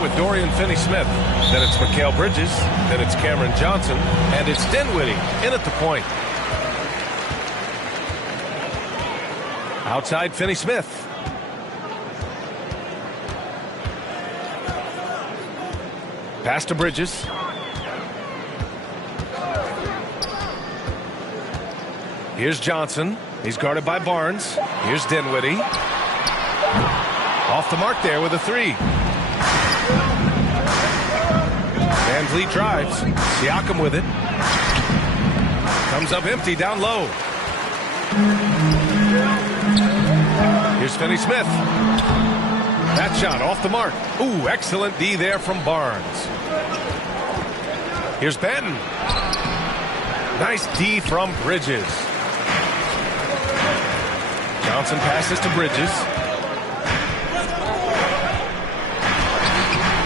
With Dorian Finney-Smith, then it's Mikal Bridges, then it's Cameron Johnson, and it's Dinwiddie in at the point. Outside Finney-Smith. Pass to Bridges. Here's Johnson. He's guarded by Barnes. Here's Dinwiddie. Off the mark there with a three. Van Vliet drives. Siakam with it. Comes up empty down low. Here's Finney-Smith. That shot off the mark. Ooh, excellent D there from Barnes. Here's Benton. Nice D from Bridges. Johnson passes to Bridges.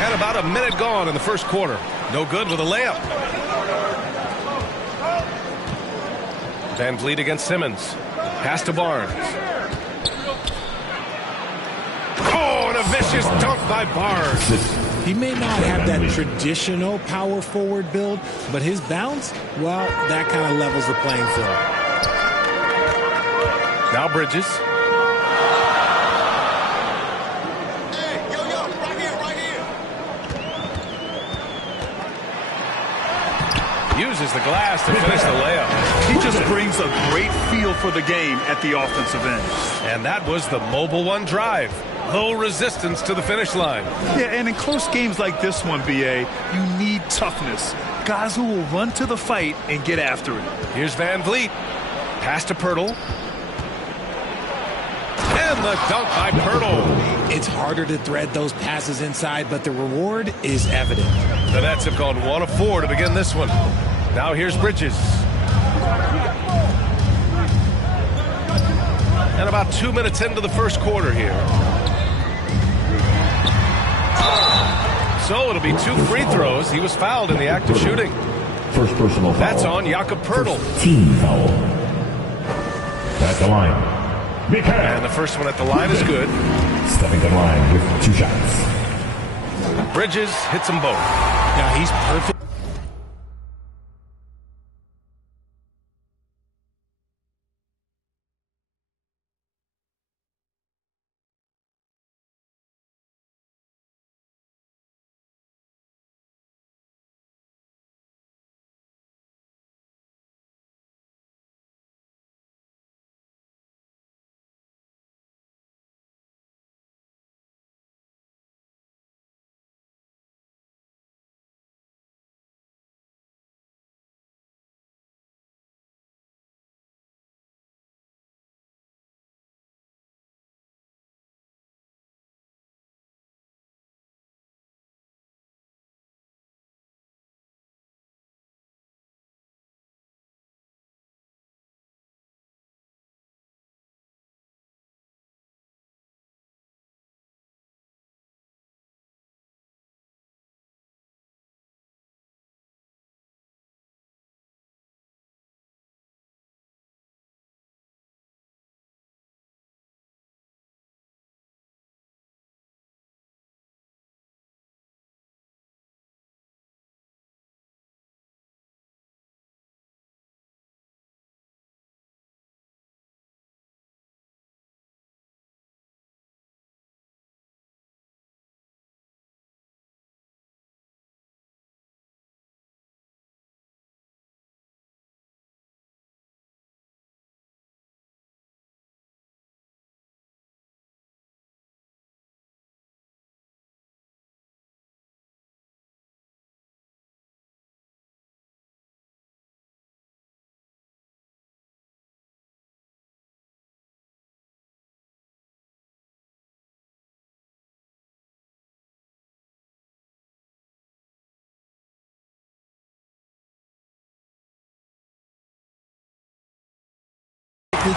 And about a minute gone in the first quarter. No good with a layup. Van Vliet against Simmons. Pass to Barnes. Oh, and a vicious dunk by Barnes. He may not have that traditional power forward build, but his bounce, well, that kind of levels the playing field. Now Bridges. Uses the glass to finish the layup. He just brings a great feel for the game at the offensive end. And that was the Mobile One drive. Low resistance to the finish line. Yeah, and in close games like this one, BA, you need toughness. Guys who will run to the fight and get after it. Here's Van Vliet. Pass to Pirtle. And the dunk by Pirtle. It's harder to thread those passes inside, but the reward is evident. The Nets have gone 1 of 4 to begin this one. Now here's Bridges. And about 2 minutes into the first quarter here. So it'll be 2 free throws. He was fouled in the act of shooting. First personal foul. That's on Jakob Pirtle. Team foul. At the line. And the first one at the line is good. Stepping to the line with 2 shots. Bridges hits them both. Now he's perfect.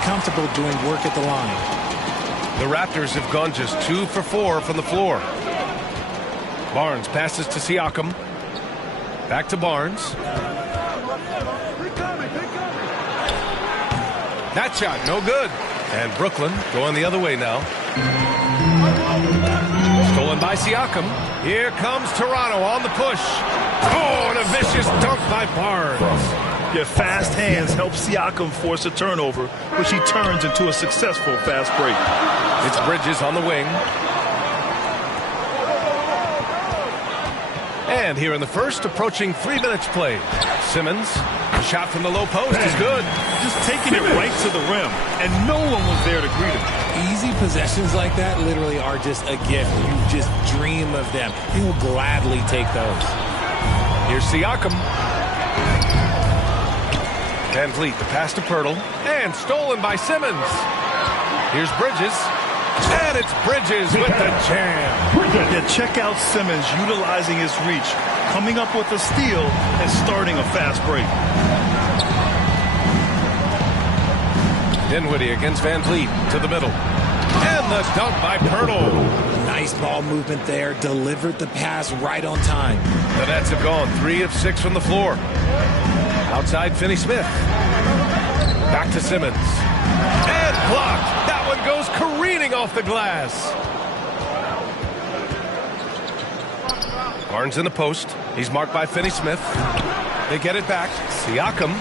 Comfortable doing work at the line. The Raptors have gone just 2 for 4 from the floor. Barnes passes to Siakam. Back to Barnes. That shot, no good. And Brooklyn going the other way now. Stolen Stolen by Siakam. Here comes Toronto on the push. Oh, and a vicious dunk by Barnes. Your fast hands help Siakam force a turnover, which he turns into a successful fast break. It's Bridges on the wing. And here in the first, approaching 3 minutes played. Simmons, a shot from the low post is good. Just taking it right to the rim, and no one was there to greet him. Easy possessions like that literally are just a gift. You just dream of them. You will gladly take those. Here's Siakam. Van Vliet, the pass to Pirtle, and stolen by Simmons. Here's Bridges, and it's Bridges with the jam. Yeah, check out Simmons utilizing his reach, coming up with a steal, and starting a fast break. Dinwiddie against Van Vliet to the middle. And the dunk by Pirtle. Nice ball movement there. Delivered the pass right on time. The Nets have gone 3 of 6 from the floor. Outside Finney-Smith. Back to Simmons. And blocked. That one goes careening off the glass. Barnes in the post. He's marked by Finney-Smith. They get it back. Siakam.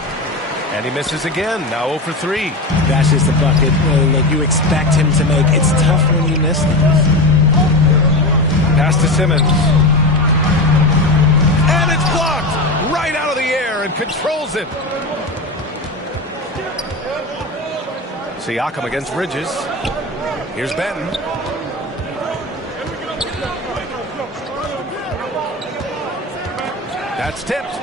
And he misses again. Now 0 for 3. That's just a bucket that you expect him to make. It's tough when you miss them. Pass to Simmons. And it's blocked right out of the air and controls it. Siakam against Bridges. Here's Benton. That's tipped.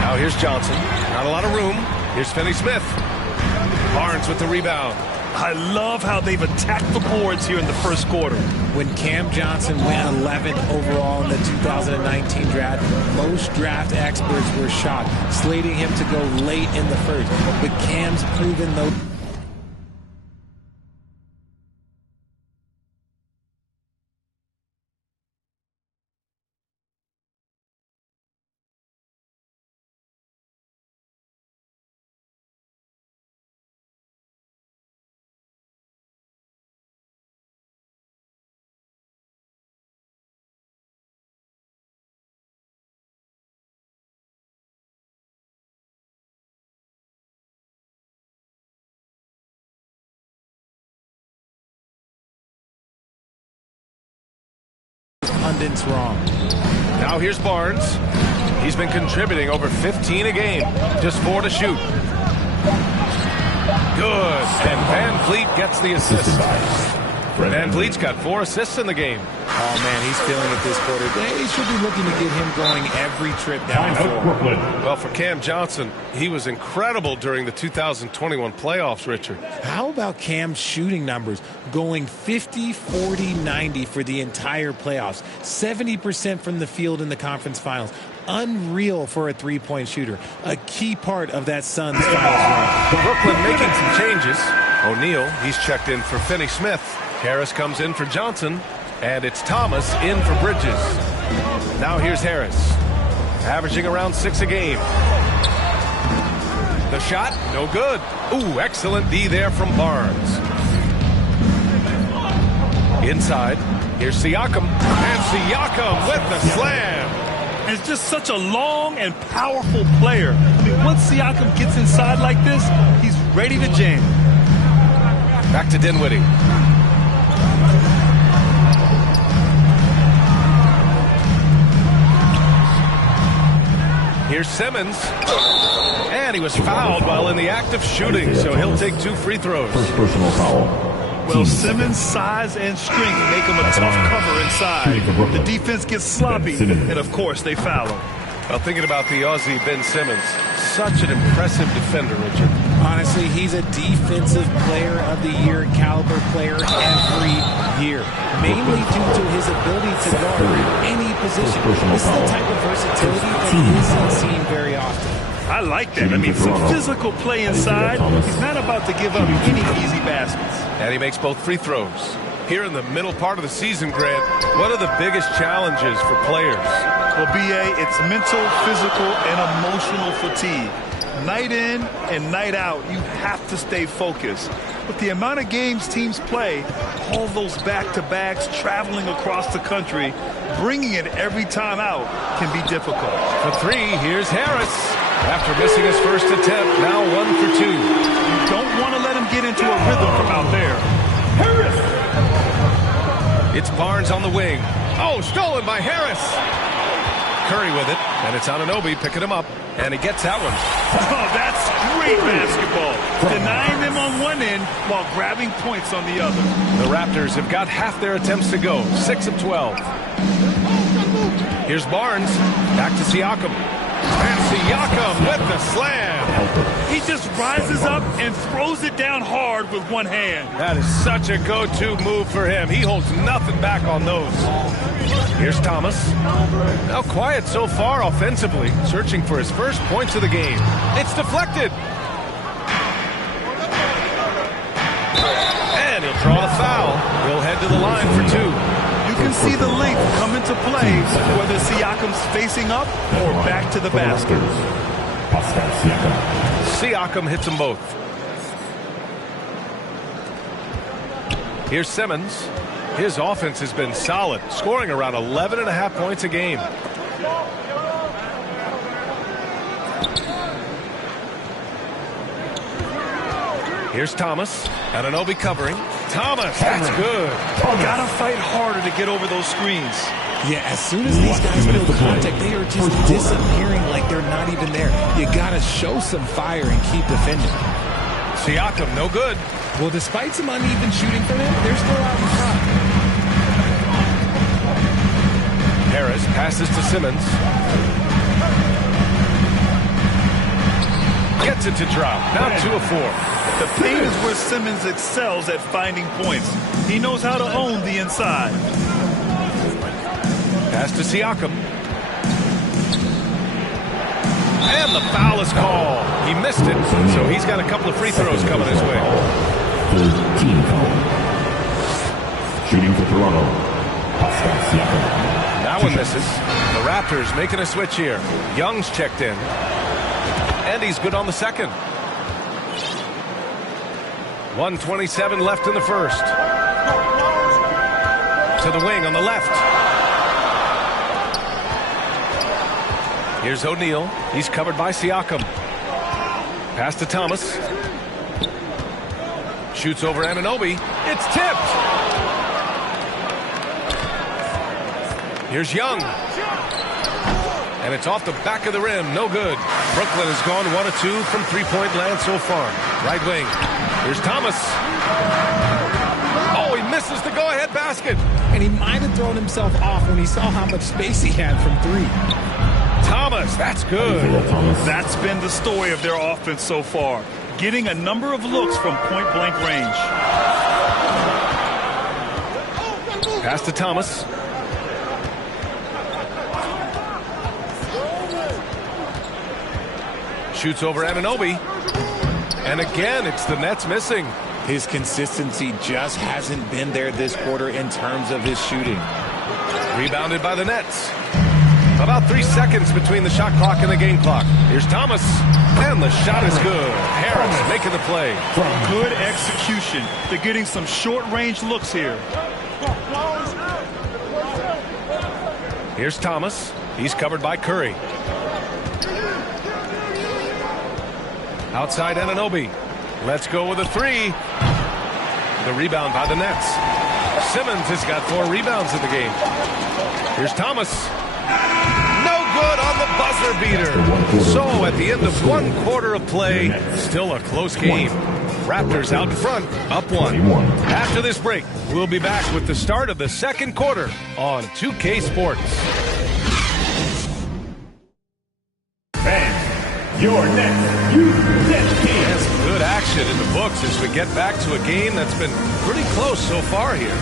Now here's Johnson. Not a lot of room. Here's Finney-Smith. Barnes with the rebound. I love how they've attacked the boards here in the first quarter. When Cam Johnson went 11th overall in the 2019 draft, most draft experts were shocked, slating him to go late in the first. But Cam's proven though. Pundits wrong. Now here's Barnes. He's been contributing over 15 a game. Just 4 to shoot. Good. And Van Vliet gets the assist. Van Vliet's got 4 assists in the game. Oh, man, he's feeling it this quarter. They should be looking to get him going every trip down the floor. Well, for Cam Johnson, he was incredible during the 2021 playoffs, Richard. How about Cam's shooting numbers going 50, 40, 90 for the entire playoffs? 70% from the field in the conference finals. Unreal for a three-point shooter. A key part of that Suns finals run. Brooklyn making some changes. O'Neal, he's checked in for Finney-Smith. Harris comes in for Johnson. And it's Thomas in for Bridges. Now here's Harris. Averaging around 6 a game. The shot, no good. Ooh, excellent D there from Barnes. Inside, here's Siakam. And Siakam with the slam. And it's just such a long and powerful player. I mean, once Siakam gets inside like this, he's ready to jam. Back to Dinwiddie. Here's Simmons. And he was fouled while in the act of shooting, so he'll take 2 free throws. First personal foul. Well, Simmons' size and strength make him a tough cover inside. The defense gets sloppy, and of course, they foul him. Well, thinking about the Aussie Ben Simmons, such an impressive defender, Richard. Honestly, he's a defensive player of the year caliber player every year, mainly due to his ability to guard any position. This is the type of versatility that isn't seen very often. I like that. I mean, some physical play inside. He's not about to give up any easy baskets. And he makes both free throws. Here in the middle part of the season, Grant, what are the biggest challenges for players? Well, B.A., it's mental, physical, and emotional fatigue. Night in and night out, you have to stay focused. With the amount of games teams play, all those back-to-backs, traveling across the country, bringing it every time out can be difficult. For three, here's Harris. After missing his first attempt, now 1 for 2. You don't want to let him get into a rhythm from out there. Harris! It's Barnes on the wing. Oh, stolen by Harris. Curry with it, and it's Anunoby picking him up, and he gets that one. Oh, that's great basketball. Denying them on one end while grabbing points on the other. The Raptors have got half their attempts to go, 6 of 12. Here's Barnes, back to Siakam. And Siakam with the slam. He just rises up and throws it down hard with one hand. That is such a go-to move for him. He holds nothing back on those. Here's Thomas. Now quiet so far offensively, searching for his first points of the game. It's deflected. And he'll draw the foul. He'll head to the line for 2. You can see the length come into play, whether Siakam's facing up or back to the basket. Siakam hits them both. Here's Simmons. His offense has been solid, scoring around 11.5 points a game. Here's Thomas. Anunoby covering. Thomas, that's good. Gotta fight harder to get over those screens. Yeah, as soon as these guys feel contact, they are just disappearing like they're not even there. You gotta show some fire and keep defending. Siakam, no good. Well, despite some uneven shooting for them, they're still out in front. Harris passes to Simmons. Gets it to drop. Now 2 of 4. The paint is where Simmons excels at finding points. He knows how to own the inside. Pass to Siakam. And the foul is called. He missed it, so he's got a couple of free throws coming his way. Third team foul. Shooting for Toronto. Pascal Siakam. That one misses. The Raptors making a switch here. Young's checked in. And he's good on the second. 1:27 left in the first. To the wing on the left. Here's O'Neal. He's covered by Siakam. Pass to Thomas. Shoots over Anunoby. It's tipped. Here's Young. And it's off the back of the rim. No good. Brooklyn has gone 1 of 2 from three-point land so far. Right wing. Here's Thomas. Oh, he misses the go-ahead basket. And he might have thrown himself off when he saw how much space he had from 3. Thomas, that's good. That's been the story of their offense so far. Getting a number of looks from point-blank range. Pass to Thomas. Shoots over Anunoby. And again, it's the Nets missing. His consistency just hasn't been there this quarter in terms of his shooting. Rebounded by the Nets. About 3 seconds between the shot clock and the game clock. Here's Thomas. And the shot is good. Harris making the play. Good execution. They're getting some short-range looks here. Here's Thomas. He's covered by Curry. Outside Anunoby. Let's go with a 3. The rebound by the Nets. Simmons has got 4 rebounds in the game. Here's Thomas. No good on the buzzer beater. So at the end of 1 quarter of play, still a close game. Raptors out in front, up 1. After this break, we'll be back with the start of the second quarter on 2K Sports. Your next That's good action in the books as we get back to a game that's been pretty close so far here.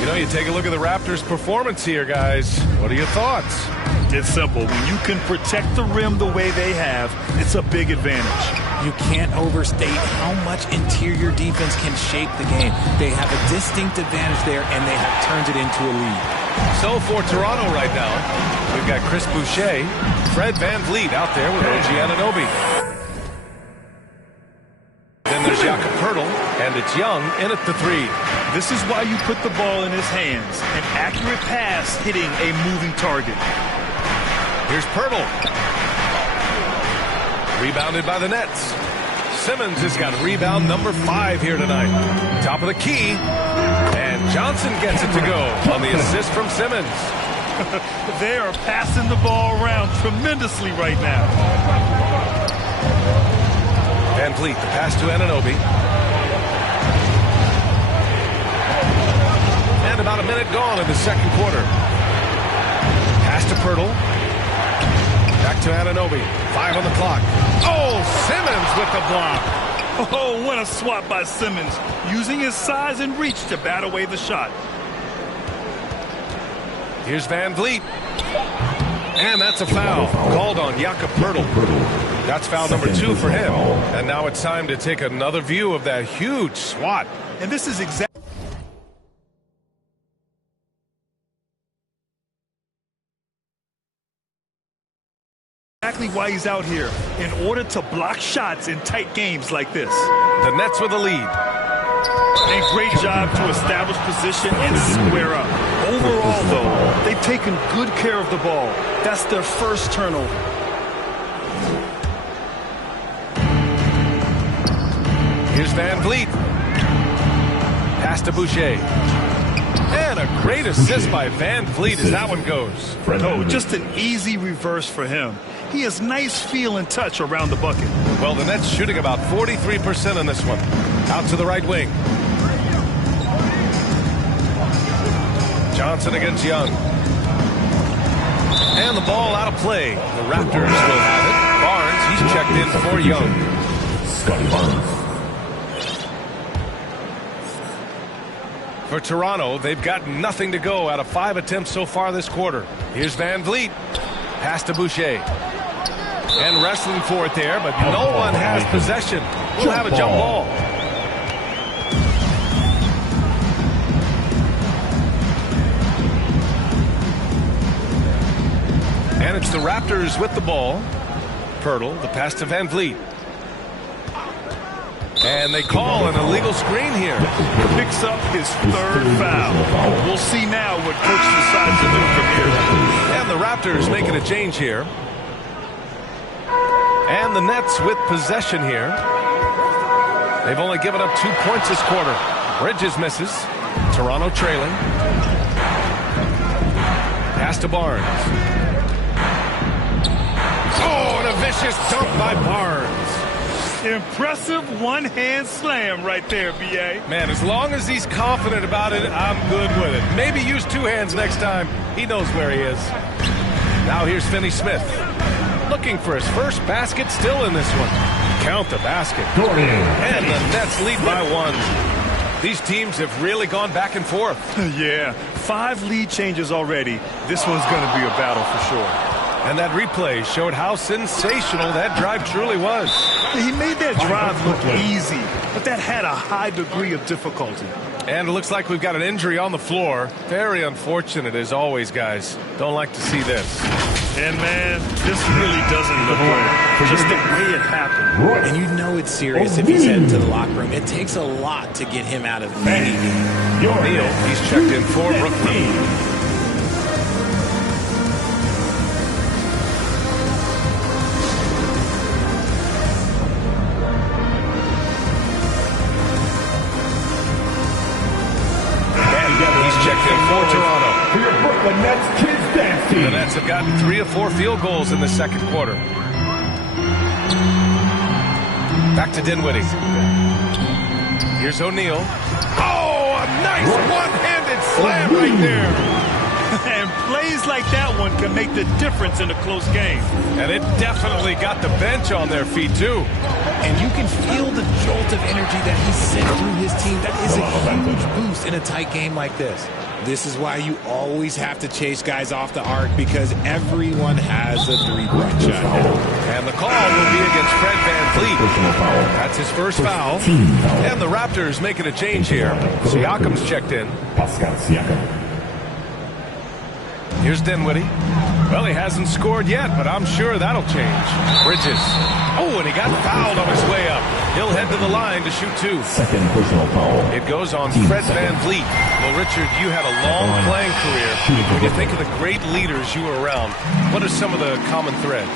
You know, you take a look at the Raptors' performance here, guys. What are your thoughts? It's simple. When you can protect the rim the way they have, it's a big advantage. You can't overstate how much interior defense can shape the game. They have a distinct advantage there, and they have turned it into a lead. So for Toronto right now, we've got Chris Boucher, Fred VanVleet out there with OG Anunoby. Then there's Jakob Poeltl and And it's Young in at the 3. This is why you put the ball in his hands. An accurate pass hitting a moving target. Here's Pirtle. Rebounded by the Nets. Simmons has got rebound number 5 here tonight. Top of the key. And Johnson gets it to go on the assist from Simmons. They are passing the ball around tremendously right now. Van Vliet, the pass to Anunoby. And about a minute gone in the second quarter. Pass to Pirtle. Back to Anunoby. 5 on the clock. Oh, Simmons with the block. Oh, what a swat by Simmons, using his size and reach to bat away the shot. Here's Van Vliet. And that's a foul called on Jakob Pirtle. That's foul number 2 for him. And now it's time to take another view of that huge swat. And this is exactly why he's out here, in order to block shots in tight games like this. The Nets with a lead. And great job to establish position and square up. Overall, though, they've taken good care of the ball. That's their first turnover. Here's Van Vliet. Pass to Boucher. And a great assist by Van Vliet as that one goes. No, just an easy reverse for him. He has nice feel and touch around the bucket. Well, the Nets shooting about 43% on this one. Out to the right wing. Johnson against Young. And the ball out of play. The Raptors will have it. Barnes, he's checked in for Young. Scotty Barnes. For Toronto, they've got nothing to go out of 5 attempts so far this quarter. Here's Van Vliet. Pass to Boucher. And wrestling for it there, but no one has possession. We'll have a jump ball. And it's the Raptors with the ball. Pirtle, the pass to Van Vliet. And they call an illegal screen here. Picks up his 3rd foul. We'll see now what coach decides to do from here. And the Raptors making a change here. And the Nets with possession here. They've only given up 2 points this quarter. Bridges misses. Toronto trailing. Pass to Barnes. Oh, and a vicious dunk by Barnes. Impressive one-hand slam right there, B.A. Man, as long as he's confident about it, I'm good with it. Maybe use 2 hands next time. He knows where he is. Now here's Finney Smith. Looking for his first basket, still in this one. Count the basket. And the Nets lead by 1. These teams have really gone back and forth. Yeah, 5 lead changes already. This one's going to be a battle for sure. And that replay showed how sensational that drive truly was. He made that drive look easy, but that had a high degree of difficulty. And it looks like we've got an injury on the floor. Very unfortunate as always, guys. Don't like to see this. And, man, this really doesn't look right. Just the way it happened. And you know it's serious if he's heading to the locker room. It takes a lot to get him out of any game. O'Neal, he's checked in for Brooklyn. For Toronto. For your Brooklyn Nets kids dancing. The Nets have gotten 3 of 4 field goals in the second quarter. Back to Dinwiddie. Here's O'Neal. Oh, a nice one-handed slam right there. And plays like that one can make the difference in a close game. And it definitely got the bench on their feet, too. And you can feel the jolt of energy that he sent through his team. That is a huge boost in a tight game like this. This is why you always have to chase guys off the arc, because everyone has a 3-point shot now. And the call will be against Fred Van Vliet. That's his first foul. And the Raptors making a change here. Siakam's checked in. Pascal Siakam. Here's Dinwiddie. Well, he hasn't scored yet, but I'm sure that'll change. Bridges. Oh, and he got fouled on his way up. He'll head to the line to shoot 2. Second personal foul. It goes on Team Fred second. Van Vliet. Well, Richard, you had a long playing career. When you think of the great leaders you were around, what are some of the common threads?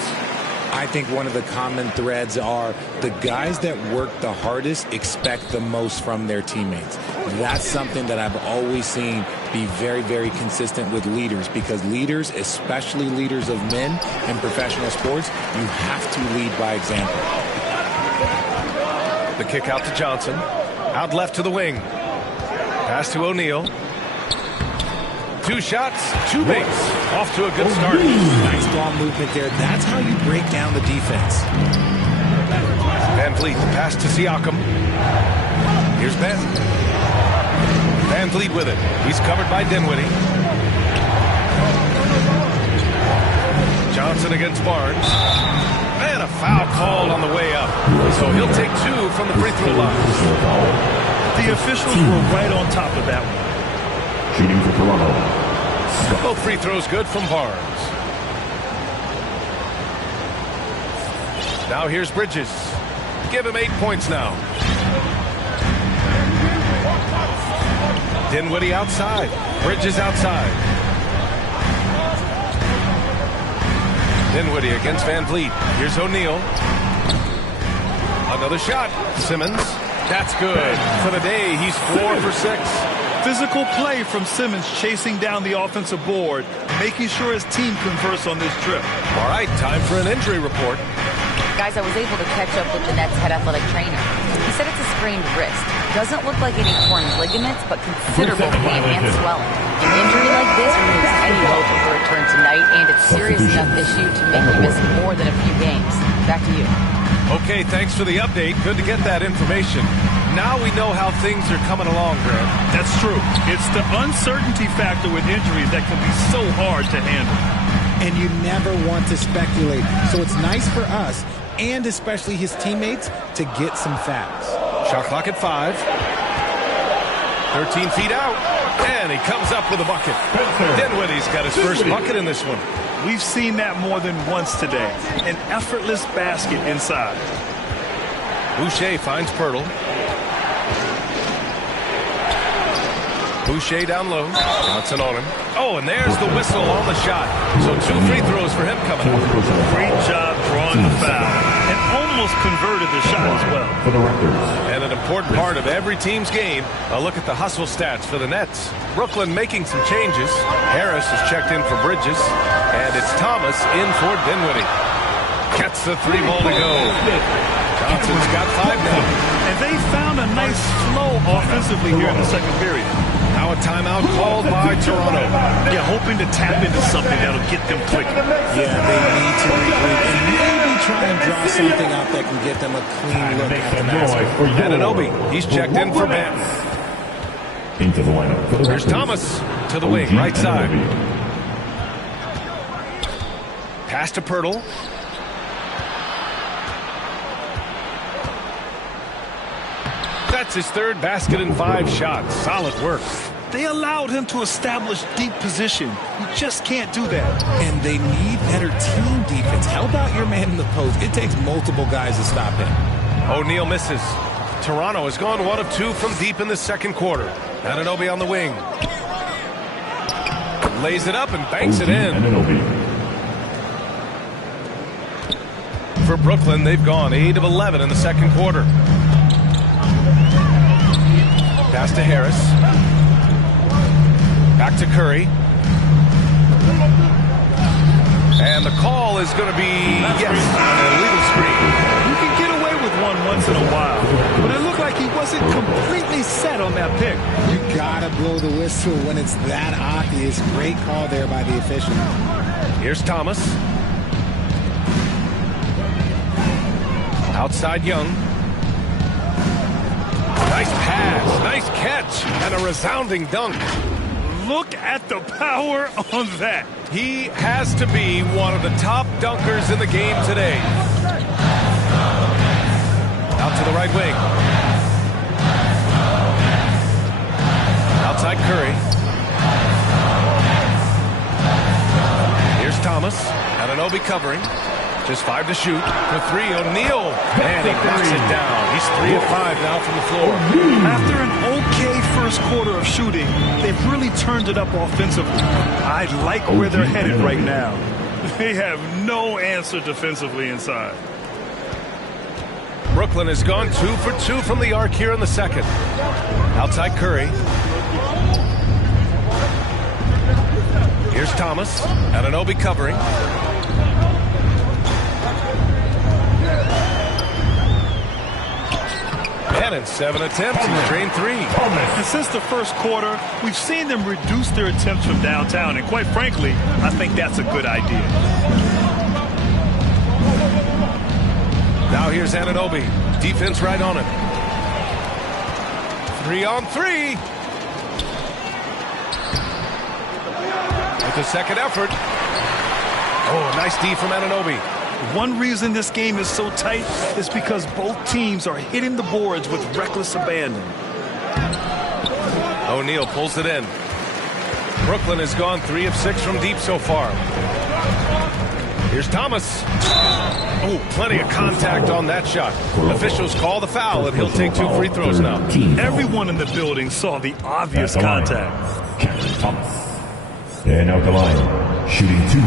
I think one of the common threads are the guys that work the hardest expect the most from their teammates. That's something that I've always seen be very, very consistent with leaders, because leaders, especially leaders of men in professional sports, you have to lead by example. The kick out to Johnson. Out left to the wing. Pass to O'Neal. 2 shots, 2 makes. Off to a good start. Nice ball movement there. That's how you break down the defense. Van Vliet, the pass to Siakam. Here's Ben. Van Vliet with it. He's covered by Dinwiddie. Johnson against Barnes. And a foul called on the way up. So he'll take 2 from the free throw line. The officials were right on top of that one. Shooting for Toronto. Both free throws good from Barnes. Now here's Bridges. Give him 8 points now. Dinwiddie outside. Bridges outside. Dinwiddie against Van Vliet. Here's O'Neal. Another shot. Simmons. That's good. For the day, he's 4 for 6. Physical play from Simmons, chasing down the offensive board, making sure his team converts on this trip. All right, time for an injury report. Guys, I was able to catch up with the Nets head athletic trainer. He said it's a sprained wrist. Doesn't look like any torn ligaments, but considerable pain and swelling. An injury like this removes any hope of a return tonight, and it's serious enough issue to make you miss more than a few games. Back to you. Okay, thanks for the update. Good to get that information. Now we know how things are coming along, Grant. That's true. It's the uncertainty factor with injuries that can be so hard to handle. And you never want to speculate. So it's nice for us, and especially his teammates, to get some facts. Shot clock at 5. 13 feet out. And he comes up with a bucket. Dinwiddie's got his first bucket in this one. We've seen that more than once today. An effortless basket inside. Boucher finds Pirtle. Boucher down low. Johnson on him. Oh, and there's the whistle on the shot. So 2 free throws for him coming up. Great job drawing the foul. And almost converted the shot as well. For the Raptors. And an important part of every team's game, a look at the hustle stats for the Nets. Brooklyn making some changes. Harris is checked in for Bridges. And it's Thomas in for Dinwiddie. Gets the 3 ball to go. Johnson's got 5 now. And they found a nice flow offensively here in the second period. Now a timeout called by Toronto. Yeah, hoping to tap into something that'll get them clicking. Yeah, they need to regroup and maybe try and draw something out that can get them a clean look at the basket. And Anunoby, he's checked in for Ben. Into the lineup for the There's Raptors. Thomas to the wing, right side. Pass to Pirtle. That's his 3rd basket in 5 shots. Solid work. They allowed him to establish deep position. You just can't do that. And they need better team defense. Help out your man in the post. It takes multiple guys to stop him. O'Neal misses. Toronto has gone 1 of 2 from deep in the second quarter. Anunoby on the wing. Lays it up and banks it in. For Brooklyn, they've gone 8 of 11 in the second quarter. Pass to Harris. Back to Curry. And the call is going to be, yes, an illegal screen. You can get away with one once in a while, but it looked like he wasn't completely set on that pick. You gotta blow the whistle when it's that obvious. Great call there by the official. Here's Thomas. Outside Young. Nice pass, nice catch, and a resounding dunk. Look at the power on that. He has to be one of the top dunkers in the game today. Out to the right wing. Outside Curry. Here's Thomas. Anunoby covering. Just 5 to shoot for 3. O'Neal, and he knocks it down. He's 3 of 5 now from the floor. After an okay first quarter of shooting, they've really turned it up offensively. I like where they're headed right now. They have no answer defensively inside. Brooklyn has gone 2 for 2 from the arc here in the second. Outside Curry. Here's Thomas. Anunoby covering. And in 7 attempts, he's drained 3. And since the first quarter, we've seen them reduce their attempts from downtown. And quite frankly, I think that's a good idea. Now here's Anunoby. Defense right on him. 3 on 3. With the second effort. Oh, nice D from Anunoby. One reason this game is so tight is because both teams are hitting the boards with reckless abandon. O'Neal pulls it in. Brooklyn has gone 3 of 6 from deep so far. Here's Thomas. Oh, plenty of contact on that shot. Officials call the foul, and he'll take 2 free throws now. Everyone in the building saw the obvious contact. Cameron Thomas. And out the line, shooting 2.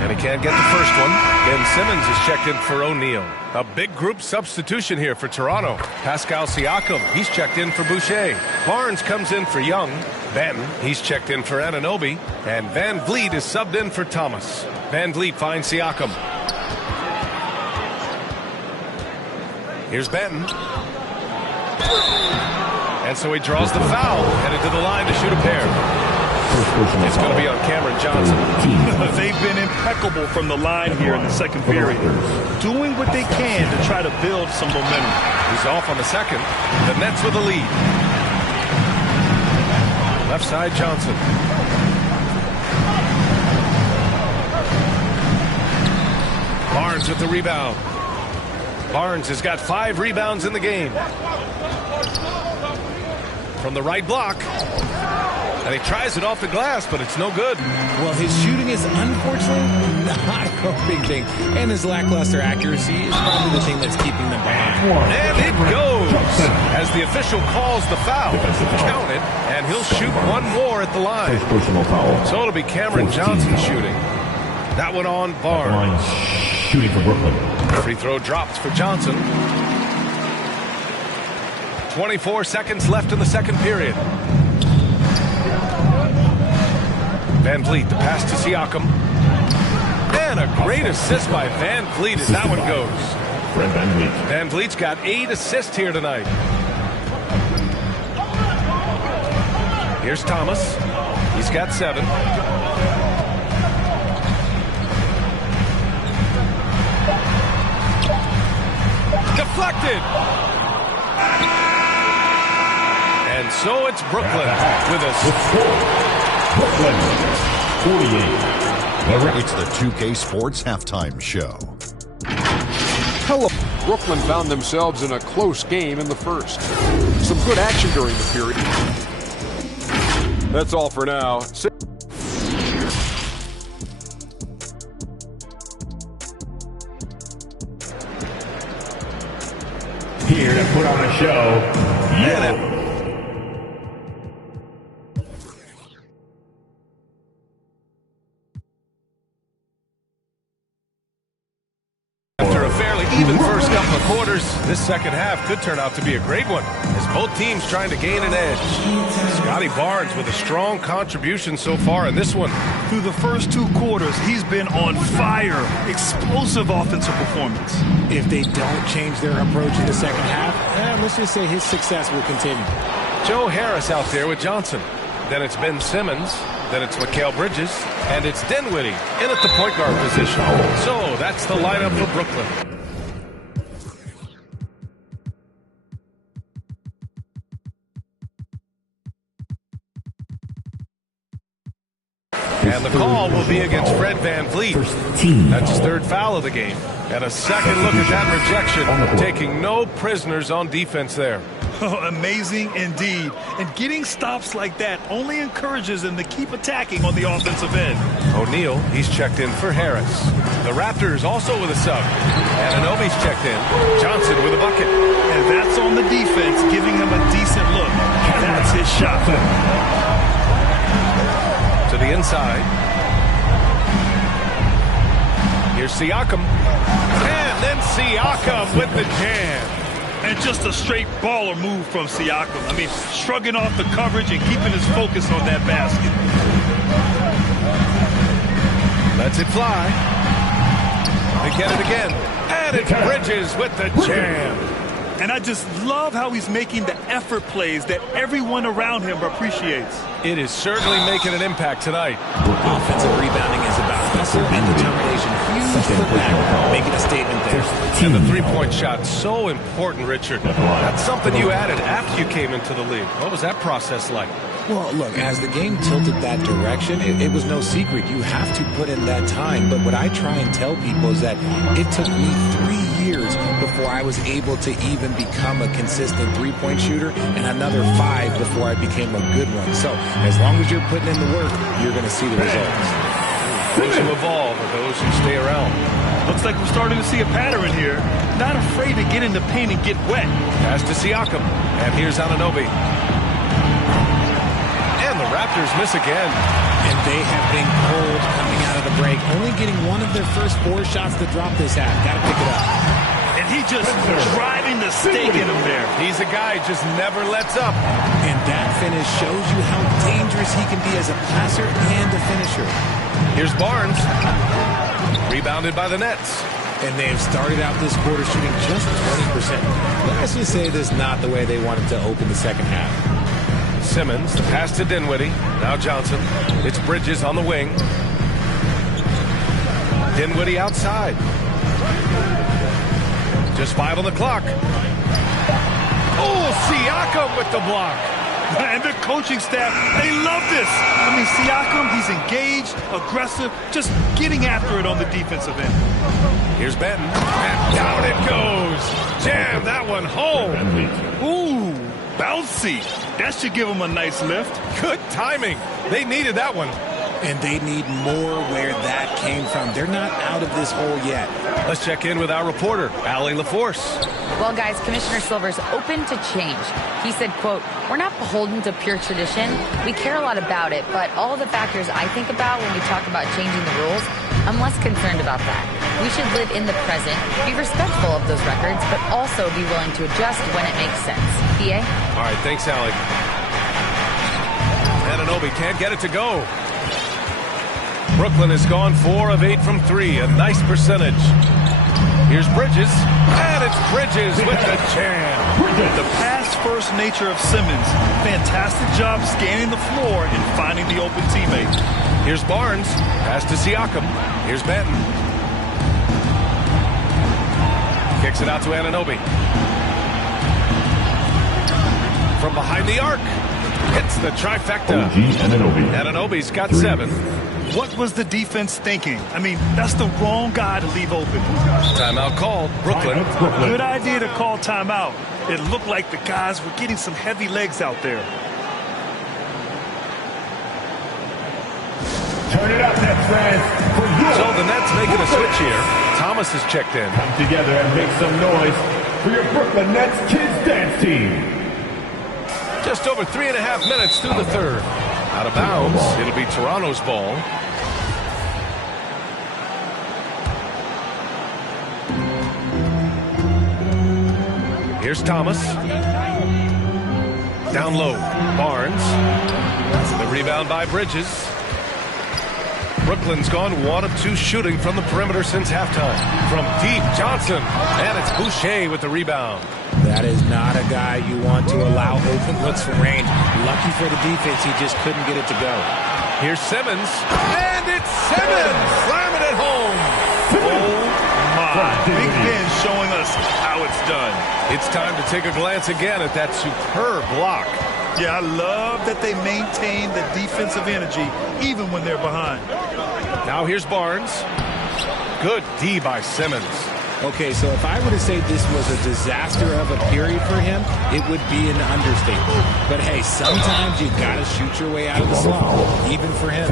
And he can't get the first one. Ben Simmons is checked in for O'Neal. A big group substitution here for Toronto. Pascal Siakam, he's checked in for Boucher. Barnes comes in for Young. Ben, he's checked in for Anunoby. And Van Vliet is subbed in for Thomas. Van Vliet finds Siakam. Here's Benton. And so he draws the foul, headed to the line to shoot a pair. It's going to be on Cameron Johnson. They've been impeccable from the line here in the second period, doing what they can to try to build some momentum. He's off on the second. The Nets with the lead. Left side Johnson. Barnes with the rebound. Barnes has got 5 rebounds in the game. From the right block. And he tries it off the glass, but it's no good. Well, his shooting is unfortunately not a big thing. And his lackluster accuracy is probably the thing that's keeping them behind. And it goes as the official calls the foul. Count it, and he'll shoot one more at the line. So it'll be Cameron Johnson shooting. That one on Barnes. Shooting for Brooklyn. Free throw dropped for Johnson. 24 seconds left in the second period. Van Vliet, the pass to Siakam. And a great assist by Van Vliet as that one goes. Van Vliet's got 8 assists here tonight. Here's Thomas. He's got 7. Deflected. And so it's Brooklyn with a score. Brooklyn, 48. It's the 2K Sports Halftime Show. Hello. Brooklyn found themselves in a close game in the first. Some good action during the period. That's all for now. Here to put on a show, Yellow. Even first couple of quarters, this second half could turn out to be a great one as both teams trying to gain an edge. Scotty Barnes with a strong contribution so far in this one. Through the first 2 quarters, he's been on fire. Explosive offensive performance. If they don't change their approach in the second half, let's just say his success will continue. Joe Harris out there with Johnson. Then it's Ben Simmons. Then it's Mikal Bridges. And it's Dinwiddie in at the point guard position. So that's the lineup for Brooklyn. And the call will be against Fred Van Vliet. That's his 3rd foul of the game. And a second look at that rejection, taking no prisoners on defense there. Oh, amazing indeed. And getting stops like that only encourages them to keep attacking on the offensive end. O'Neal, he's checked in for Harris. The Raptors also with a sub. Anunoby's checked in. Johnson with a bucket. And that's on the defense, giving him a decent look. That's his shot. To the inside. Here's Siakam. And then Siakam with the jam. And just a straight baller move from Siakam. I mean, shrugging off the coverage and keeping his focus on that basket. Lets it fly. They get it again. And it's Bridges with the jam. And I just love how he's making the effort plays that everyone around him appreciates. It is certainly making an impact tonight. Offensive rebounding is about hustle and determination. Huge putback, making a statement there. And the three-point shot, so important, Richard. That's something you added after you came into the league. What was that process like? Well, look, as the game tilted that direction, it was no secret. You have to put in that time. But what I try and tell people is that it took me 3 years before I was able to even become a consistent three-point shooter, and another 5 before I became a good one. So as long as you're putting in the work, you're going to see the results. Those who evolve are those who stay around. Looks like we're starting to see a pattern here. Not afraid to get in the paint and get wet. Pass to Siakam. And here's Anunoby. And the Raptors miss again. And they have been cold coming out of the break, only getting one of their first 4 shots to drop this half. Got to pick it up. And he just driving the stake in him there. He's a guy who just never lets up. And that finish shows you how dangerous he can be as a passer and a finisher. Here's Barnes. Rebounded by the Nets. And they have started out this quarter shooting just 20%. Let's just say this is not the way they wanted to open the second half. Simmons, the pass to Dinwiddie. Now Johnson. It's Bridges on the wing. Dinwiddie outside. Just 5 on the clock. Oh, Siakam with the block. And the coaching staff, they love this. I mean, Siakam, he's engaged, aggressive, just getting after it on the defensive end. Here's Benton. And down it goes. Jam that one home. Ooh, bouncy. That should give him a nice lift. Good timing. They needed that one. And they need more where that came from. They're not out of this hole yet. Let's check in with our reporter, Allie LaForce. Well, guys, Commissioner Silver's open to change. He said, quote, "We're not beholden to pure tradition. We care a lot about it, but all the factors I think about when we talk about changing the rules, I'm less concerned about that. We should live in the present, be respectful of those records, but also be willing to adjust when it makes sense." PA? All right, thanks, Allie. Anunoby can't get it to go. Brooklyn has gone 4 of 8 from 3, a nice percentage. Here's Bridges, and it's Bridges with the jam. The pass-first nature of Simmons. Fantastic job scanning the floor and finding the open teammate. Here's Barnes, pass to Siakam. Here's Benton. Kicks it out to Anunoby. From behind the arc, hits the trifecta. Anunoby's got 7. What was the defense thinking? I mean, that's the wrong guy to leave open. Timeout called. Brooklyn. Good idea to call timeout. It looked like the guys were getting some heavy legs out there. Turn it up, Nets fans. So the Nets making a switch here. Thomas is checked in. Come together and make some noise for your Brooklyn Nets Kids Dance Team. Just over 3.5 minutes through the third. Out of bounds. It'll be Toronto's ball. Here's Thomas. Down low. Barnes. The rebound by Bridges. Brooklyn's gone 1 of 2 shooting from the perimeter since halftime. From deep, Johnson. And it's Boucher with the rebound. That is not a guy you want to allow open looks from range. Lucky for the defense, he just couldn't get it to go. Here's Simmons. And it's Simmons! Slamming it home. Oh, my. Big Ben showing us how it's done. It's time to take a glance again at that superb block. Yeah, I love that they maintain the defensive energy even when they're behind. Now here's Barnes. Good D by Simmons. Okay, so if I were to say this was a disaster of a period for him, it would be an understatement. But hey, sometimes you got to shoot your way out of the slump, even for him.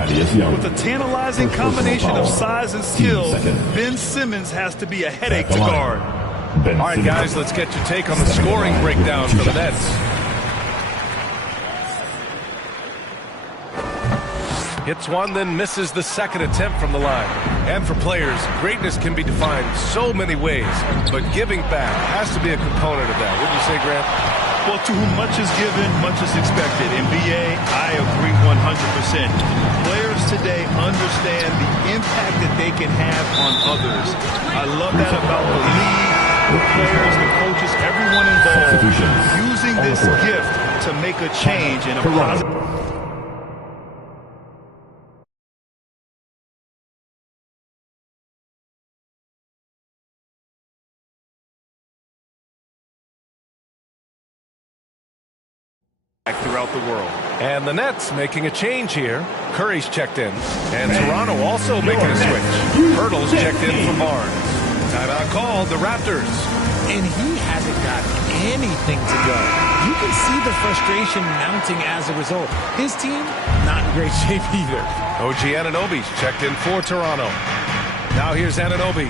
With a tantalizing combination of size and skill, Ben Simmons has to be a headache to guard. All right, guys, let's get your take on the scoring breakdown for the Nets. Hits one, then misses the second attempt from the line. And for players, greatness can be defined so many ways, but giving back has to be a component of that. Wouldn't you say, Grant? Well, to whom much is given, much is expected. NBA, I agree 100%. Players today understand the impact that they can have on others. I love that about the league, the players, the coaches, everyone involved, using this gift to make a change in a positive. Throughout the world. And the Nets making a change here. Curry's checked in. And Toronto also making a switch. Hurdle's checked in for Barnes. Timeout called, the Raptors. And he hasn't got anything to go. You can see the frustration mounting as a result. His team, not in great shape either. OG Anunoby's checked in for Toronto. Now here's Anunoby.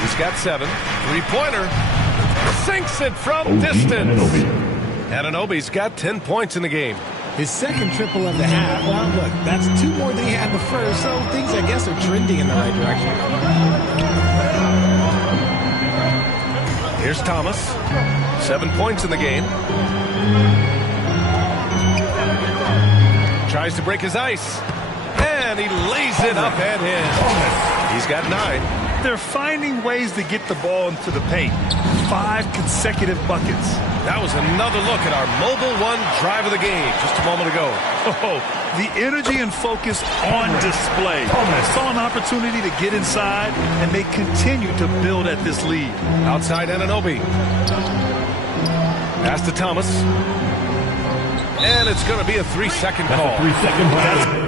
He's got 7. Three-pointer. Sinks it from distance. Anunoby's got 10 points in the game. His second triple of the half. Well, look, that's 2 more than he had the first, so things, I guess, are trending in the right direction. Here's Thomas. 7 points in the game. Tries to break his ice. And he lays it up and in. He's got 9. They're finding ways to get the ball into the paint. 5 consecutive buckets. That was another look at our Mobile One drive of the game just a moment ago. Oh, the energy and focus on display. I saw an opportunity to get inside, and they continue to build at this lead. Outside Anunoby. Pass to Thomas. And it's going to be a 3-second call. 3-second call.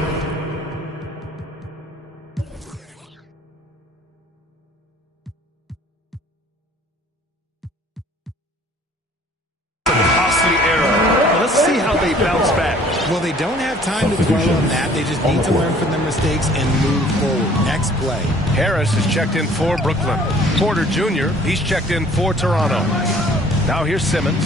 Well, they don't have time to dwell on that. They just need to learn from their mistakes and move forward. Next play. Harris is checked in for Brooklyn. Porter Jr., he's checked in for Toronto. Now here's Simmons.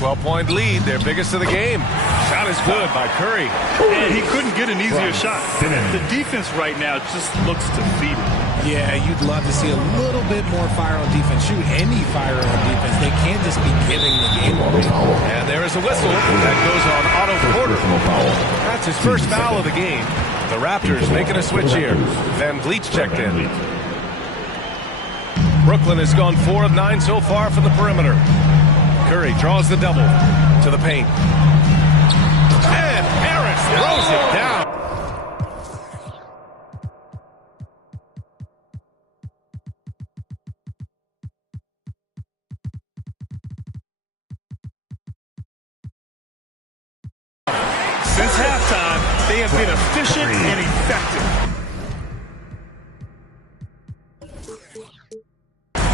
12-point lead, their biggest of the game. Shot is good by Curry. And he couldn't get an easier shot. The defense right now just looks defeated. Yeah, you'd love to see a little bit more fire on defense. Shoot, any fire on defense. They can't just be giving the game away. And there is a whistle that goes on Otto Porter. That's his first foul of the game. The Raptors making a switch here. Van Vliet's checked in. Brooklyn has gone 4 of 9 so far from the perimeter. Curry draws the double to the paint. And Harris throws it down. Since halftime, they have been efficient and effective.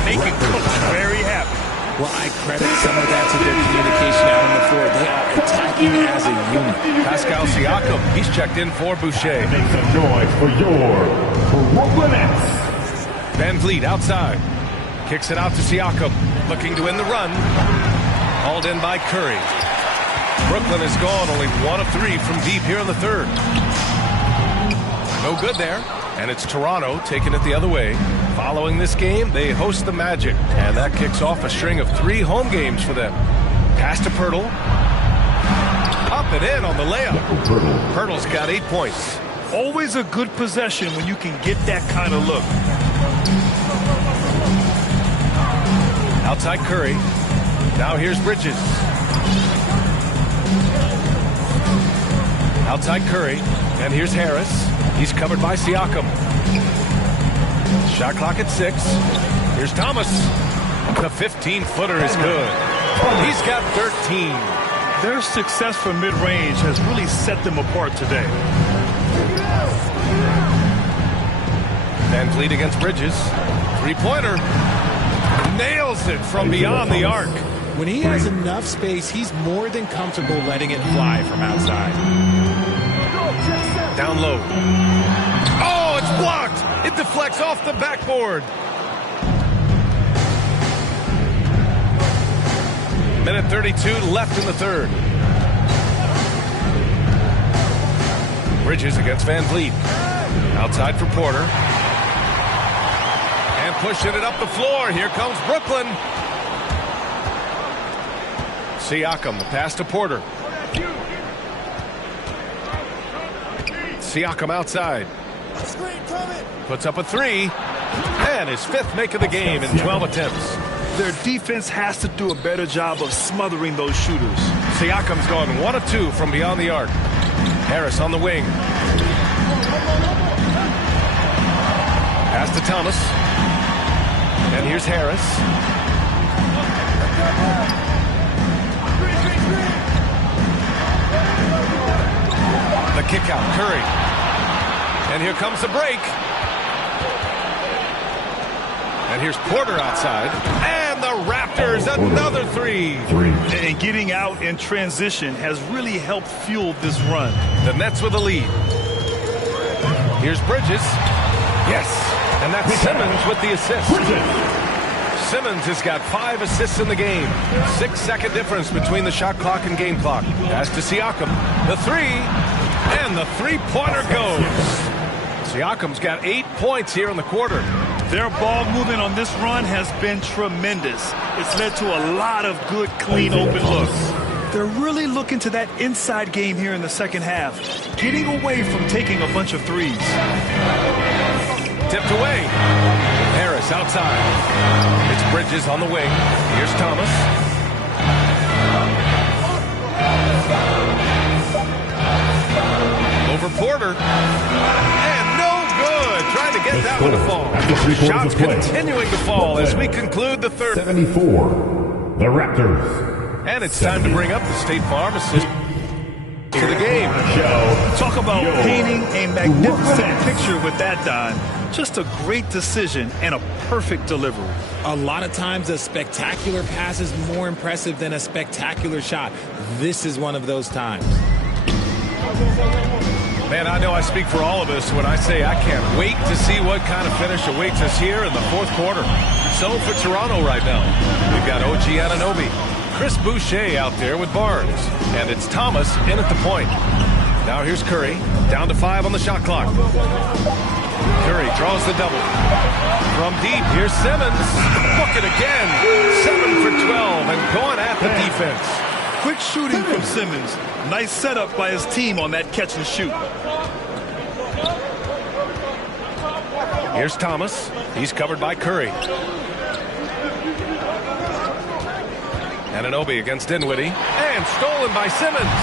Making Coach very happy. Well, I credit some of that to their communication out on the floor. They are attacking as a unit. Pascal Siakam, he's checked in for Boucher. Make some noise for your Brooklyn Nets. Van Vliet outside. Kicks it out to Siakam. Looking to win the run. Hauled in by Curry. Brooklyn has gone only 1 of 3 from deep here in the third. No good there. And it's Toronto taking it the other way. Following this game, they host the Magic. And that kicks off a string of 3 home games for them. Pass to Pirtle. Up and in on the layup. Pirtle's got 8 points. Always a good possession when you can get that kind of look. Outside Curry. Now here's Bridges. Outside Curry. And here's Harris. He's covered by Siakam. Shot clock at 6. Here's Thomas. The 15-footer is good. He's got 13. Their success from mid-range has really set them apart today. Van Vliet against Bridges. Three-pointer. Nails it from beyond the arc. When he has enough space, he's more than comfortable letting it fly from outside. Down low. Oh, it's blocked. It deflects off the backboard. Minute 32 left in the third. Bridges against Van Vliet. Outside for Porter. And pushing it up the floor. Here comes Brooklyn. Siakam, the pass to Porter. Siakam outside. Puts up a three. And his fifth make of the game in 12 attempts. Their defense has to do a better job of smothering those shooters. Siakam's gone 1 of 2 from beyond the arc. Harris on the wing. Pass to Thomas. And here's Harris. The kick out, Curry. And here comes the break. And here's Porter outside. And the Raptors, another three. And getting out in transition has really helped fuel this run. The Nets with the lead. Here's Bridges. Yes. And that's Simmons with the assist. Simmons has got 5 assists in the game. 6-second difference between the shot clock and game clock. Pass to Siakam. The three. And the three-pointer goes. Siakam's got 8 points here in the quarter. Their ball movement on this run has been tremendous. It's led to a lot of good, clean, open looks. They're really looking to that inside game here in the second half, getting away from taking a bunch of threes. Tipped away. Harris outside. It's Bridges on the wing. Here's Thomas. Over Porter. And no good. Trying to get that one to fall. Shots continuing to fall as we conclude the third. 74. The Raptors. And it's time to bring up the State Farm assist to the game. Talk about painting a magnificent picture with that, Don. Just a great decision and a perfect delivery. A lot of times a spectacular pass is more impressive than a spectacular shot. This is one of those times. Man, I know I speak for all of us when I say I can't wait to see what kind of finish awaits us here in the fourth quarter. So for Toronto right now, we've got OG Anunoby, Chris Boucher out there with Barnes, and it's Thomas in at the point. Now here's Curry, down to 5 on the shot clock. Curry draws the double. From deep, here's Simmons. Book it again. 7 for 12 and going at the defense. Quick shooting from Simmons. Nice setup by his team on that catch and shoot. Here's Thomas. He's covered by Curry. Anunoby against Dinwiddie. And stolen by Simmons.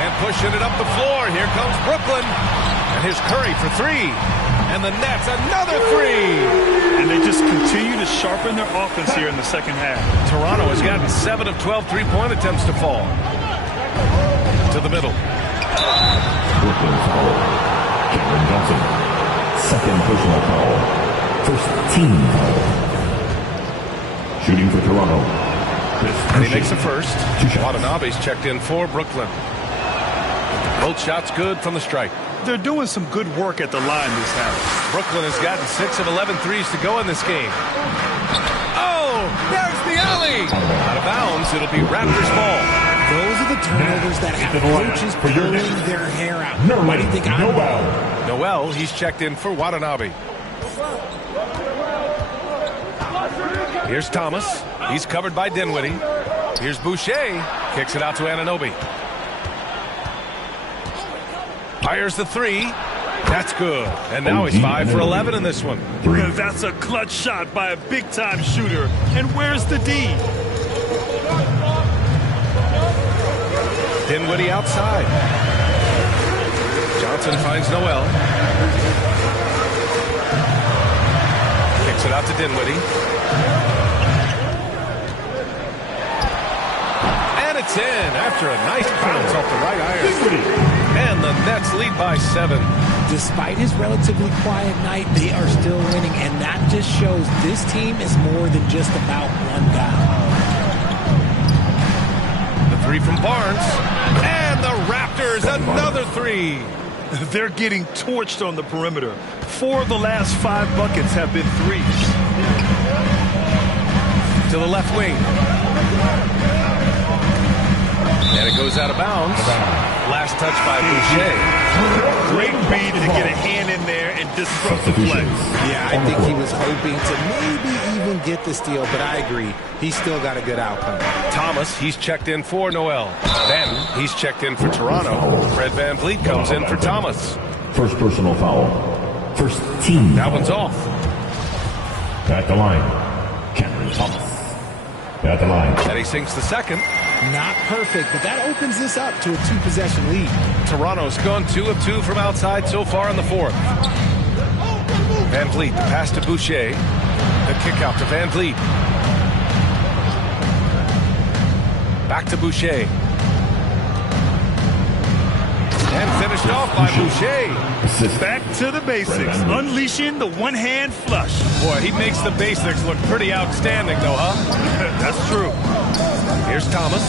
And pushing it up the floor. Here comes Brooklyn. And here's Curry for 3. And the Nets, another 3. And they just continue to sharpen their offense here in the second half. Toronto has gotten 7 of 12 three-point attempts to fall. To the middle. Brooklyn's foul. Cameron Johnson. Second personal foul. First team foul. Shooting for Toronto. And he makes the first. Watanabe's checked in for Brooklyn. Both shots good from the stripe. They're doing some good work at the line this half. Brooklyn has gotten 6 of 11 threes to go in this game. Oh, there's the alley. Out of bounds, it'll be Raptors ball. Those are the turnovers that have coaches pulling their hair out. Why do you think Noel, he's checked in for Watanabe. Here's Thomas. He's covered by Dinwiddie. Here's Boucher. Kicks it out to Anunoby. Fires the 3. That's good. And now he's 5 for 11 in this one. That's a clutch shot by a big-time shooter. And where's the D? Dinwiddie outside. Johnson finds Noel. Kicks it out to Dinwiddie. And it's in after a nice bounce off the right iron. And the Nets lead by 7. Despite his relatively quiet night, they are still winning, and that just shows this team is more than just about one guy. The three from Barnes, and the Raptors, another three. They're getting torched on the perimeter. 4 of the last 5 buckets have been threes. To the left wing. And it goes out of bounds. Last touch by Boucher. Great read to get a hand in there and disrupt the play. Yeah, I think he was hoping to maybe even get the steal, but I agree. He still got a good outcome. Thomas, he's checked in for Noel. Then he's checked in for Toronto. Fred VanVleet comes in for Thomas. First personal foul. First team. That one's off. At the line, Cameron Thomas. At the line. And he sinks the second. Not perfect, but that opens this up to a 2-possession lead. Toronto's gone 2 of 2 from outside so far in the fourth. VanVleet, the pass to Boucher. The kick out to VanVleet. Back to Boucher. And finished off by Boucher. Back to the basics. Unleashing the one-hand flush. Boy, he makes the basics look pretty outstanding, though, huh? That's true. Here's Thomas.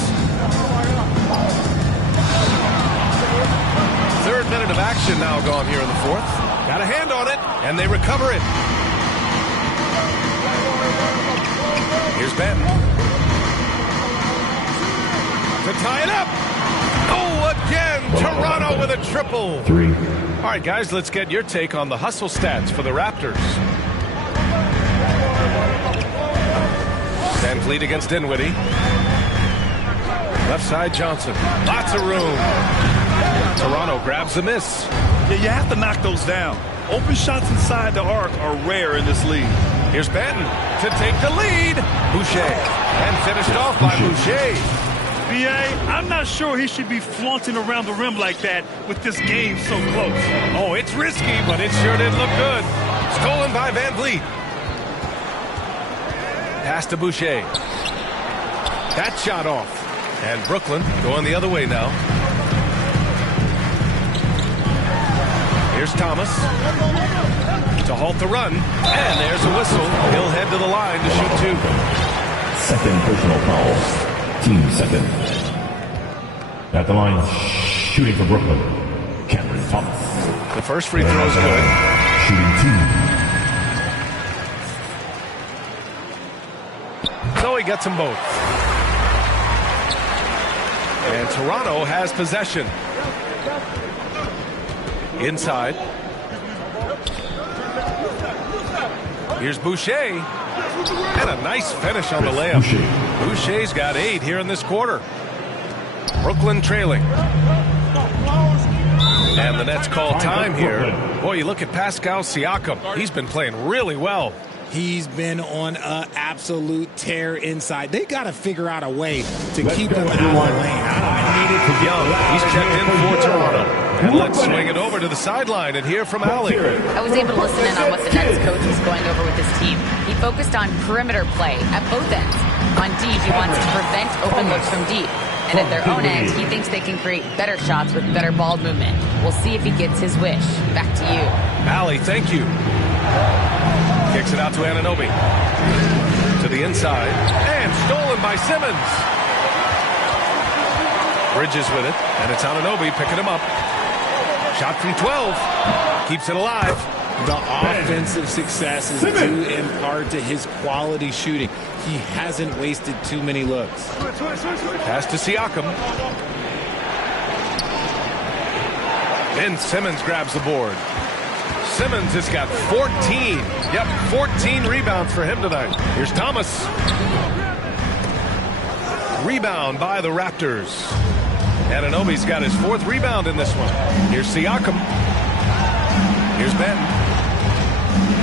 3rd minute of action now gone here in the fourth. Got a hand on it, and they recover it. Here's Benton. To tie it up. Oh, again, Toronto with a triple. 3. All right, guys, let's get your take on the hustle stats for the Raptors. VanVleet against Dinwiddie. Left side, Johnson. Lots of room. Toronto grabs the miss. Yeah, you have to knock those down. Open shots inside the arc are rare in this league. Here's Benton to take the lead. Boucher. And finished off by Boucher. B.A., I'm not sure he should be flaunting around the rim like that with this game so close. Oh, it's risky, but it sure did look good. Stolen by VanVleet. Pass to Boucher. That shot off. And Brooklyn going the other way now. Here's Thomas to halt the run. And there's a whistle. He'll head to the line to shoot 2. Second personal foul. Team second. At the line, shooting for Brooklyn, Cameron Thomas. The first free throw is good. Shooting 2. So he gets them both. And Toronto has possession. Inside. Here's Boucher. And a nice finish on the layup. Boucher's got 8 here in this quarter. Brooklyn trailing. And the Nets call time here. Boy, you look at Pascal Siakam. He's been playing really well. He's been on an absolute tear inside. They got to figure out a way to keep him out of the lane. Young, he's checked in for Toronto. And let's swing it over to the sideline and hear from Allie. I was able to listen in on what the Nets coach was going over with his team. He focused on perimeter play at both ends. On D, he wants to prevent open looks from deep. And at their own end, he thinks they can create better shots with better ball movement. We'll see if he gets his wish. Back to you. Allie, thank you. Kicks it out to Anunoby. To the inside. And stolen by Simmons. Bridges with it. And it's Anunoby picking him up. Shot from 12. Keeps it alive. The offensive success is due in part to his quality shooting. He hasn't wasted too many looks. Pass to Siakam. Ben Simmons grabs the board. Simmons has got 14. Yep, 14 rebounds for him tonight. Here's Thomas. Rebound by the Raptors. Anunoby's got his 4th rebound in this one. Here's Siakam. Here's Ben.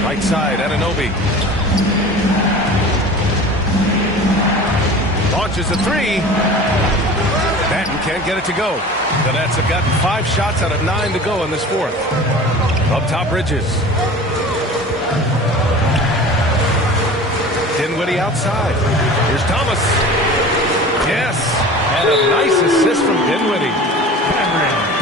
Right side, Anunoby. Launches a 3. Benton can't get it to go. The Nets have gotten 5 shots out of 9 to go in this fourth. Up top, Bridges. Dinwiddie outside. Here's Thomas. Yes. And a nice assist from Dinwiddie.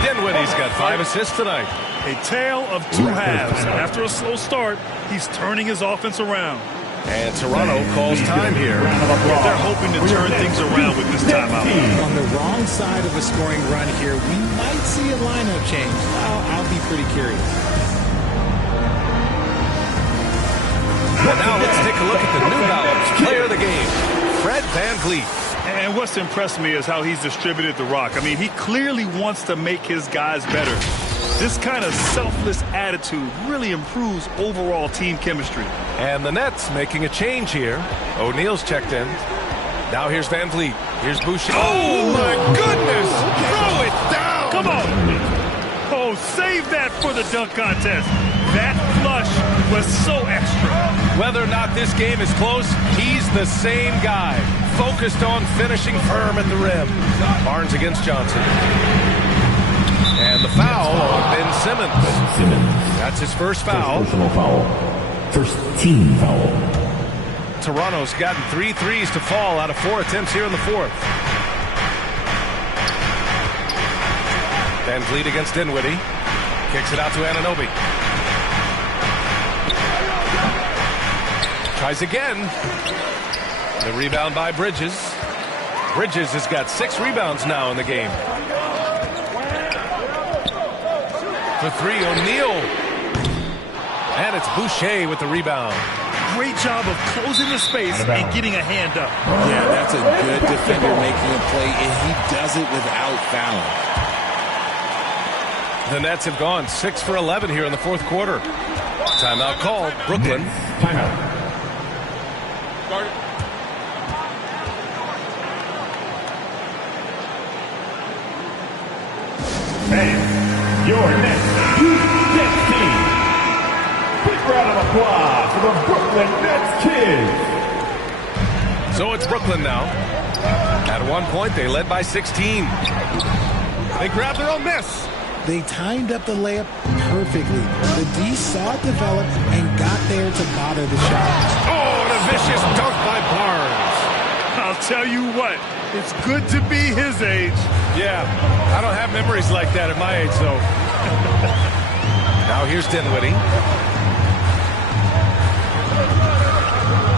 Dinwiddie's got 5 assists tonight. A tale of two halves. After a slow start, he's turning his offense around. And Toronto calls time here. They're hoping to turn things around with this timeout. On the wrong side of a scoring run here, we might see a lineup change. I'll be pretty curious. And now let's take a look at the New Balance player of the game, Fred VanVleet. And what's impressed me is how he's distributed the rock. I mean, he clearly wants to make his guys better. This kind of selfless attitude really improves overall team chemistry. And the Nets making a change here. O'Neal's checked in. Now here's VanVleet. Here's Boucher. Oh, my goodness! Throw it down! Come on! Oh, save that for the dunk contest. That flush was so extra. Whether or not this game is close, he's the same guy. Focused on finishing firm at the rim. Barnes against Johnson. And the foul on Ben Simmons. That's his first foul. Personal foul. First team foul. Toronto's gotten 3 threes to fall out of 4 attempts here in the fourth. VanVleet against Dinwiddie. Kicks it out to Anunoby. Tries again. The rebound by Bridges. Bridges has got 6 rebounds now in the game. For 3, O'Neal. And it's Boucher with the rebound. Great job of closing the space and getting a hand up. Yeah, that's a good defender making a play, and he does it without fouling. The Nets have gone 6 for 11 here in the fourth quarter. Timeout called. Brooklyn. Timeout. And your next Nets team. Big round of applause for the Brooklyn Nets kids. So it's Brooklyn now. At one point, they led by 16. They grabbed their own miss. They timed up the layup perfectly. The D saw it develop and got there to bother the shot. Oh, and a vicious dunk by Barnes. I'll tell you what, it's good to be his age. Yeah, I don't have memories like that at my age, though. Now here's Dinwiddie.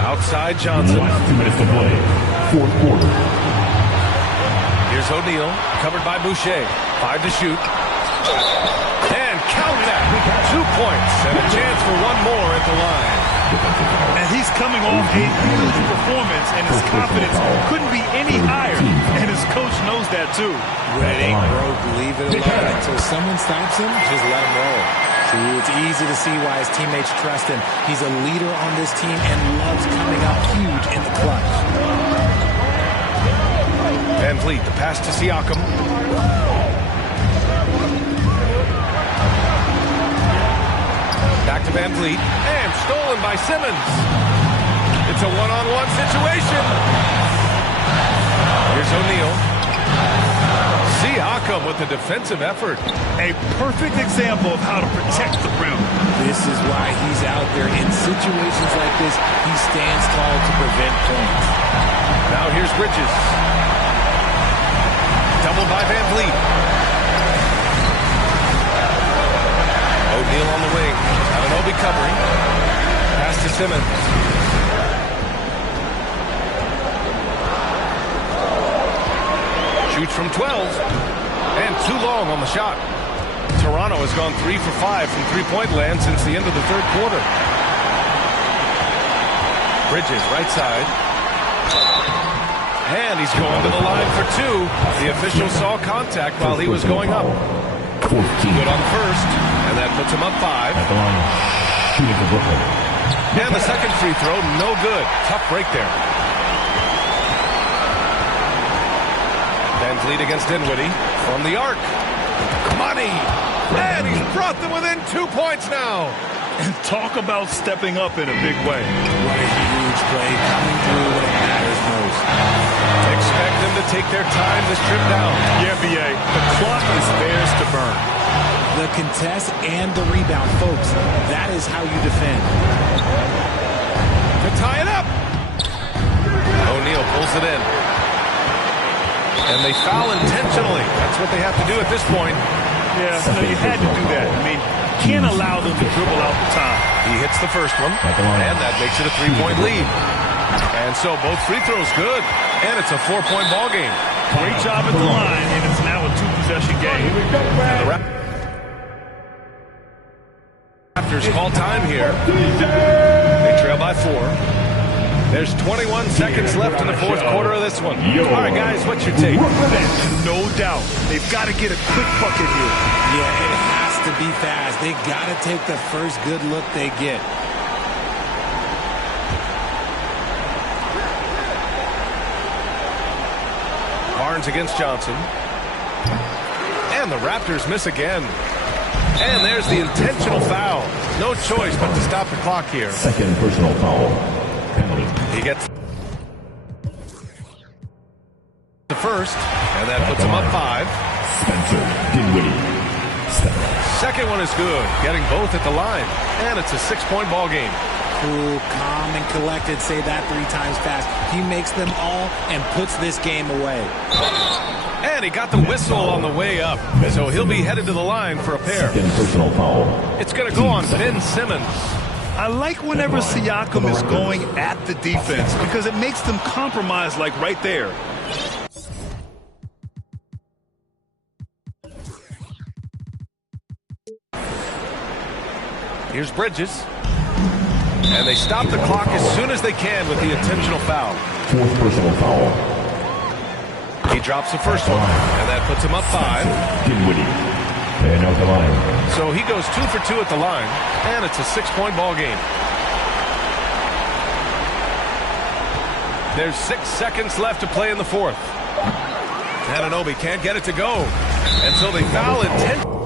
Outside Johnson. Last 2 minutes to play. Fourth quarter. Here's O'Neal, covered by Boucher. 5 to shoot. And count that. 2 points and a chance for one more at the line. And he's coming off a huge performance, and his confidence couldn't be any higher. And his coach knows that, too. When it ain't broke, leave it alone. Until someone stops him, just let him roll. See, it's easy to see why his teammates trust him. He's a leader on this team and loves coming up huge in the clutch. VanVleet, the pass to Siakam. Back to VanVleet, and stolen by Simmons. It's a one-on-one situation. Here's O'Neal. Siakam with the defensive effort. A perfect example of how to protect the rim. This is why he's out there. In situations like this, he stands tall to prevent points. Now here's Bridges. Doubled by VanVleet. O'Neal on the wing. Anunoby covering. Pass to Simmons. Shoots from 12. And too long on the shot. Toronto has gone 3 for 5 from three-point land since the end of the third quarter. Bridges, right side. And he's going to the line for 2. The official saw contact while he was going up. Good on first. And that puts him up 5. At the line, shooting for Brooklyn. And the second free throw, no good. Tough break there. VanVleet against Dinwiddie from the arc. Money! And he's brought them within 2 points now. And talk about stepping up in a big way. What a huge play coming through when it matters most. Expect them to take their time this trip down. Yeah, B.A., the clock is theirs to burn. The contest and the rebound, folks. That is how you defend. To tie it up. O'Neal pulls it in. And they foul intentionally. That's what they have to do at this point. Yeah, no, you had to do that. I mean, can't allow them to dribble out the top. He hits the first one, and that makes it a 3-point lead. And so both free throws good, and it's a 4-point ball game. Great job at the line, and it's now a 2-possession game. And the Raptors call time here. They trail by 4. There's 21 seconds left in the fourth quarter of this one. All right, guys, what's your take? No doubt. They've got to get a quick bucket here. Yeah, it has to be fast. They got to take the first good look they get. Barnes against Johnson. And the Raptors miss again. And there's the intentional foul. No choice but to stop the clock here. Second personal foul. Penalty. He gets the first, and that puts him up 5. Spencer Dinwiddie. Second one is good, getting both at the line. And it's a 6-point ball game. Cool, calm, and collected. Say that 3 times fast. He makes them all and puts this game away. And he got the whistle on the way up. So he'll be headed to the line for a pair. Second personal foul. It's going to go on Ben Simmons. I like whenever Siakam is going at the defense because it makes them compromise like right there. Here's Bridges. And they stop the clock as soon as they can with the intentional foul. Fourth personal foul. He drops the first one, and that puts him up 5. Dinwiddie. And out the line. So he goes 2 for 2 at the line, and it's a 6-point ball game. There's 6 seconds left to play in the fourth. Anunoby can't get it to go, and so they foul intentionally.